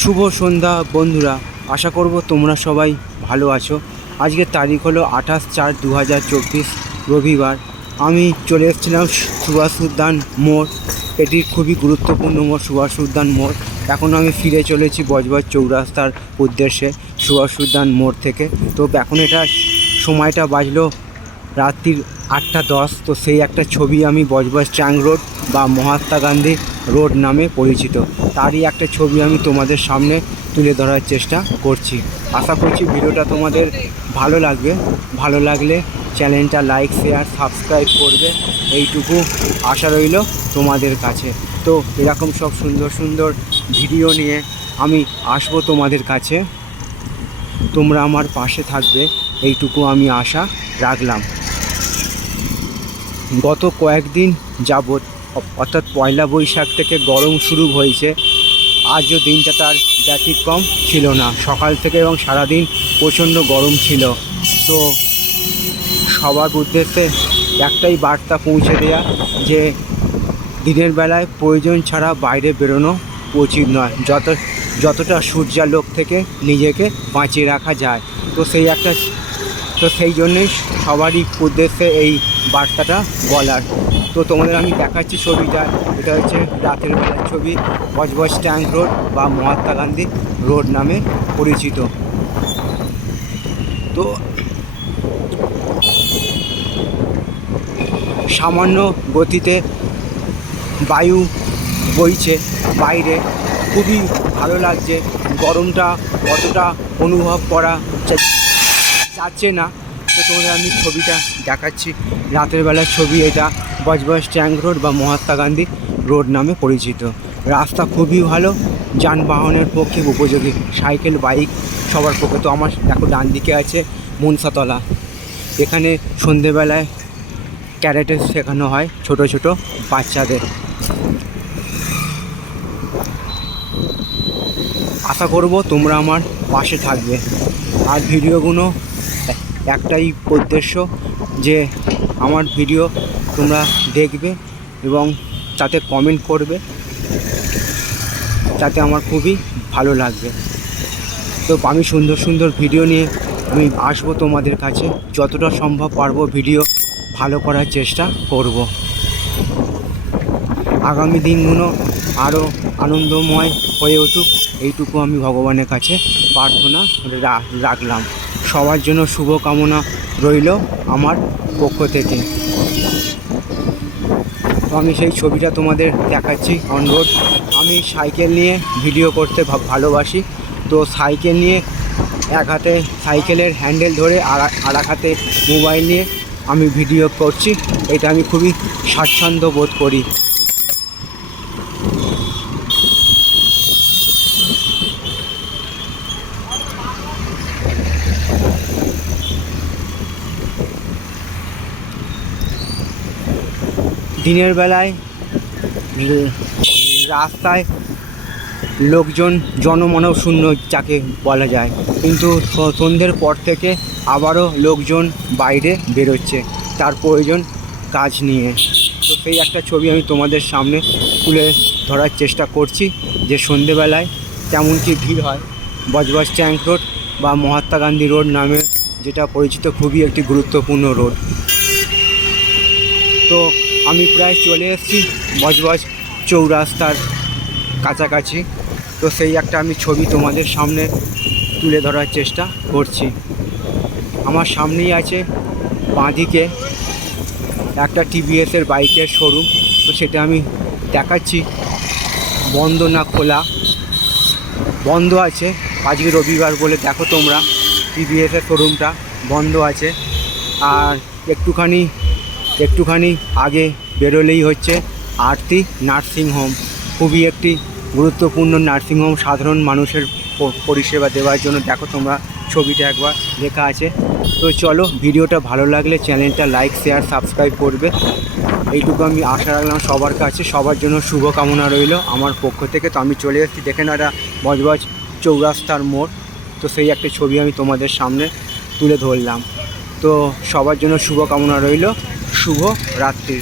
শুভ সন্ধ্যা বন্ধুরা, আশা করব তোমরা সবাই ভালো আছো। আজকের তারিখ হলো 28/4/2024 রবিবার। আমি চলে এসেছিলাম সুভাষ উদ্যান মোড়। এটি খুবই গুরুত্বপূর্ণ মোড়, সুভাষ উদ্যান মোড়। এখন আমি ফিরে চলেছি বজবজ চৌরাস্তার উদ্দেশ্যে সুভাষ উদ্যান মোড় থেকে। তো এখন এটা সময়টা বাজলো রাত্রির 8:10। তো সেই একটা ছবি আমি বজবজ ট্যাং রোড বা মহাত্মা গান্ধী রোড নামে পরিচিত, তারই একটা ছবি আমি তোমাদের সামনে তুলে ধরার চেষ্টা করছি। আশা করছি ভিডিওটা তোমাদের ভালো লাগবে। ভালো লাগলে চ্যানেলটা লাইক, শেয়ার, সাবস্ক্রাইব করবে, এইটুকু আশা রইল তোমাদের কাছে। তো এরকম সব সুন্দর সুন্দর ভিডিও নিয়ে আমি আসবো তোমাদের কাছে। তোমরা আমার পাশে থাকবে, এইটুকু আমি আশা রাখলাম। গত কয়েকদিন যাবৎ, অর্থাৎ পয়লা বৈশাখ থেকে গরম শুরু হয়েছে। আজও দিনটা তার ব্যতিক্রম ছিল না। সকাল থেকে এবং সারাদিন প্রচণ্ড গরম ছিল। তো সবার উদ্দেশ্যে একটাই বার্তা পৌঁছে দেয়া যে দিনের বেলায় প্রয়োজন ছাড়া বাইরে বেরোনো উচিত নয়, যতটা সূর্যালোক থেকে নিজেকে বাঁচিয়ে রাখা যায়। তো সেই জন্যই সবারই উদ্দেশ্যে এই বার্তাটা বলার। তো তোমাদের আমি দেখাচ্ছি ছবিটা। এটা হচ্ছে রাতের বেলার ছবি, বজবজ ট্যাং রোড বা মহাত্মা গান্ধী রোড নামে পরিচিত। তো সামান্য গতিতে বায়ু বইছে বাইরে, খুবই ভালো লাগছে। গরমটা অতটা অনুভব করা যাচ্ছে না। তো তোমাদের আমি ছবিটা দেখাচ্ছি, রাতের বেলার ছবি। এটা বজবজ ট্যাং রোড বা মহাত্মা গান্ধী রোড নামে পরিচিত। রাস্তা খুবই ভালো, যানবাহনের পক্ষে উপযোগী, সাইকেল, বাইক সবার পক্ষে। তো আমার দেখো ডান দিকে আছে মনসাতলা। এখানে সন্ধেবেলায় ক্যারেটে শেখানো হয় ছোট ছোট বাচ্চাদের। আশা করব তোমরা আমার পাশে থাকবে। আর ভিডিওগুলো একটাই উদ্দেশ্য যে আমার ভিডিও তোমরা দেখবে এবং তাতে কমেন্ট করবে, তাতে আমার খুবই ভালো লাগবে। তো আমি সুন্দর সুন্দর ভিডিও নিয়ে আমি আসবো তোমাদের কাছে। যতটা সম্ভব পারবো ভিডিও ভালো করার চেষ্টা করব। আগামী দিনগুলো আরও আনন্দময় হয়ে উঠুক, এইটুকু আমি ভগবানের কাছে প্রার্থনা রাখলাম। সবার জন্য শুভকামনা রইল আমার পক্ষ থেকে। তো আমি সেই ছবিটা তোমাদের দেখাচ্ছি অন রোড। আমি সাইকেল নিয়ে ভিডিও করতে ভালোবাসি। তো সাইকেল নিয়ে এক হাতে সাইকেলের হ্যান্ডেল ধরে আর এক হাতে মোবাইল নিয়ে আমি ভিডিও করছি। এটা আমি খুবই স্বাচ্ছন্দ্য বোধ করি। দিনের বেলায় রাস্তায় লোকজন জনমানব শূন্য যাকে বলা যায়, কিন্তু সন্ধ্যের পর থেকে আবারও লোকজন বাইরে বেরোচ্ছে তার প্রয়োজন কাজ নিয়ে। তো সেই একটা ছবি আমি তোমাদের সামনে তুলে ধরার চেষ্টা করছি যে সন্ধ্যেবেলায় কেমন কি ভিড় হয় বজবজ ট্যাং রোড বা মহাত্মা গান্ধী রোড নামে যেটা পরিচিত, খুবই একটি গুরুত্বপূর্ণ রোড। তো আমি প্রায় চলে এসেছি বজবজ চৌরাস্তার কাছাকাছি। তো সেই একটা আমি ছবি তোমাদের সামনে তুলে ধরার চেষ্টা করছি। আমার সামনেই আছে বাঁদিকে একটা টিভিএসের বাইকের শোরুম। তো সেটা আমি দেখাচ্ছি, বন্ধ না খোলা। বন্ধ আছে, আজকে রবিবার বলে দেখো তোমরা টিভিএসের শোরুমটা বন্ধ আছে। আর একটুখানি আগে বেরোলেই হচ্ছে আরতি নার্সিংহোম, খুবই একটি গুরুত্বপূর্ণ নার্সিংহোম, সাধারণ মানুষের পরিষেবা দেওয়ার জন্য। দেখো তোমরা ছবিটা একবার লেখা আছে। তো চলো, ভিডিওটা ভালো লাগলে চ্যানেলটা লাইক, শেয়ার, সাবস্ক্রাইব করবে, এইটুকু আমি আশা রাখলাম সবার কাছে। সবার জন্য শুভকামনা রইল আমার পক্ষ থেকে। তো আমি চলে এসেছি, দেখে না, এটা বজবজ চৌরাস্তার মোড়। তো সেই একটা ছবি আমি তোমাদের সামনে তুলে ধরলাম। তো সবার জন্য শুভকামনা রইল, শুভ রাত্রি।